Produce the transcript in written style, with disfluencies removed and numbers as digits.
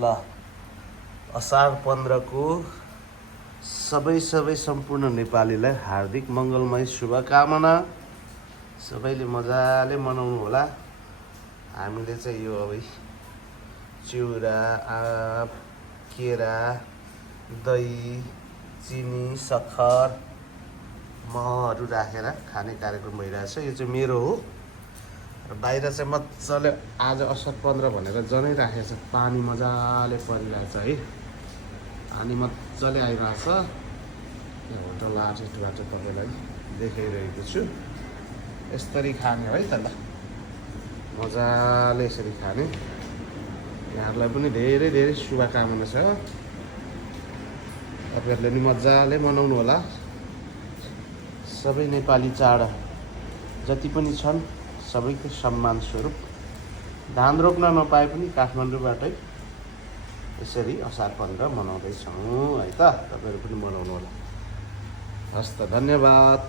ल असार 15 को सबै सम्पूर्ण नेपालीलाई हार्दिक मङ्गलमय शुभकामना। सबैले मजाले मनाउनु होला। हामीले चाहिँ यो अब चिउरा, आँप, केरा, दही, चिनी, सक्खर, महहरू राखेर खाने कार्यक्रम भइरहेछ। यो चाहिँ मेरो हो र बाहिर चाहिँ मजाले आज असार 15 भनेर जनै राखेको छ। पानी मजाले परिरहेछ है, पानी मजाले आइरहेछ। यो होटल आर्टिस्टबाट तपाईँलाई देखाइरहेको छु। यसरी खाने है त, ल मजाले यसरी खाने। यहाँहरूलाई पनि धेरै धेरै शुभकामना छ। तपाईँहरूले नि मजाले मनाउनु होला। सबै नेपाली चाड जति पनि छन् सबैको सम्मान स्वरूप धान रोप्न नपाए पनि काठमाडौँबाटै यसरी असार 15 मनाउँदैछौँ है त। तपाईँहरू पनि मनाउनु होला। हस् त, धन्यवाद।